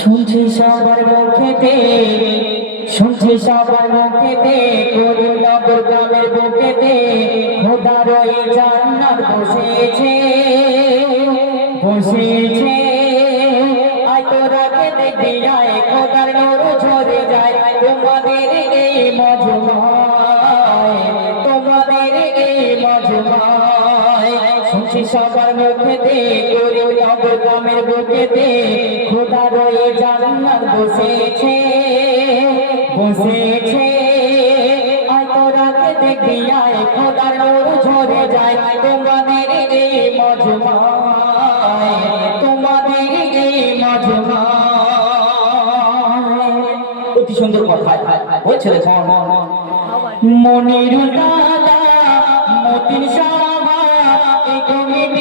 শুনছি সবার মুখেতে, শুনছি সবার মুখেতে করুণাপুর গ্রামের বুকেতে খোদার ওই জান্নাত বসেছে বসেছে। আয় তোরাকে দেখবি আয়, খোদার নূর ঝরে যায়। তোমাদের এই মজমায় শুনছি সবার মুখেতে করুণাপুর গ্রামের বুকেতে খোদার ওই জান্নাত বসেছে বসেছে। আয় তোরাকে দেখবি আয় খোদার নূর ঝরে যায়। তোমাদের এই মজমায় তোমাদের এই মজমায়। অতি সুন্দর কথা। বলছে রে মনিরুল দাদা মতিন সাহা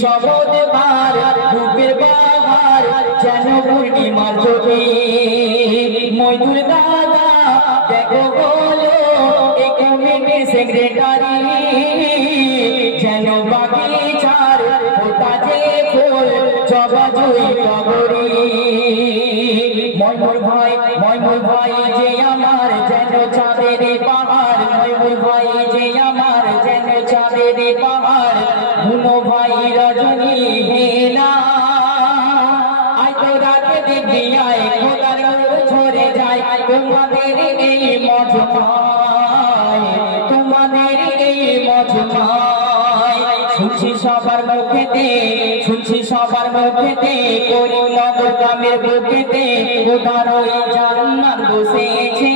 চমৎকার রূপের বাহার, যেন পূর্ণিমার ছবি ময়ূর দাদা, দেখো বলো এই কমিটির সেক্রেটারি যেন বাগিচার ওটা যে ফুল, জবা জুই টগরি। ময়ূর ভাই ময়ূর ভাই যে আমার, যেন চাঁদের পাহাড়। ময়ূর ভাই যে আমার, যেন চাঁদের পাহাড়। বুনো ভাই রজনী হেলা আয় তোরাকে দেখবি আয় খোদার নূর ঝরে যায়। তোমাদের এই মজমায় তোমাদের এই মজমায় শুনছি সবার মুখেতে, শুনছি সবার মুখেতে করি নগর গ্রামের বুকেতে খোদার ওই জান্নাত বসেছে।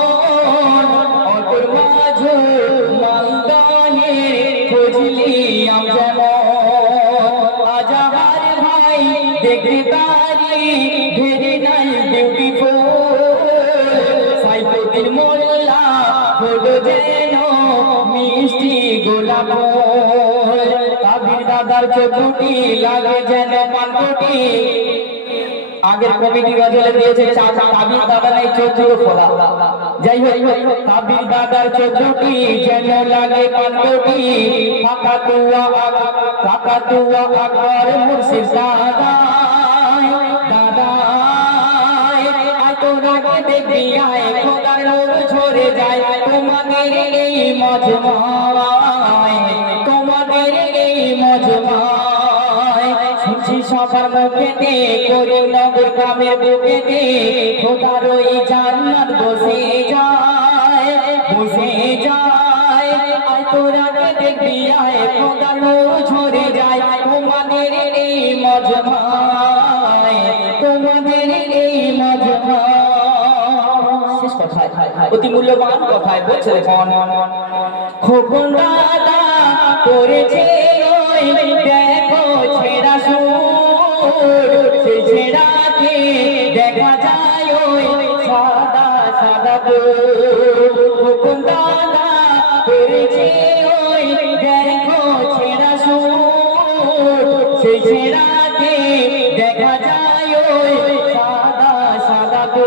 ভেরি নাই মোল্লা হলো যেন মিষ্টি গোলাপ দাদার চোখটি লাগে যেন পানকুটি আগের কমিটি গজলে দিয়েছে চার কাবির দাদা নাই চোখগুলো খোলা যাই হোক, কাবির দাদার চোখটি যেন লাগে পানকুটি ফাঁকা তুয়া ফাঁকা তুয়া আকবর মুর্শিদ দাদা দাদা তোরাকে দেখবি আয়, খোদার নূর ঝরে যায়। তোমাদের এই মজমায়, তোমাদের এই মজমায়। শুনছি সবার মুখেতে করি নগর গ্রামের বুকেতে খোদার ওই জান্নাত বসে যায় বসে যায়। তোরাকে দেখবি, আয় খোদার ঝরে যায়। তোমাদের এই মজমায় তোমাদের এই মজমায় অতি মূল্যবান কথায় বলছে দেখুন খোকন দাদা করেছে ওই দেখো ছেঁড়া সেই ছেঁড়াকে দেখা ওই সাদা সাদা খোকন দাদা করেছে ওই দেখো ছেঁড়া সুর। সেই ছেঁড়া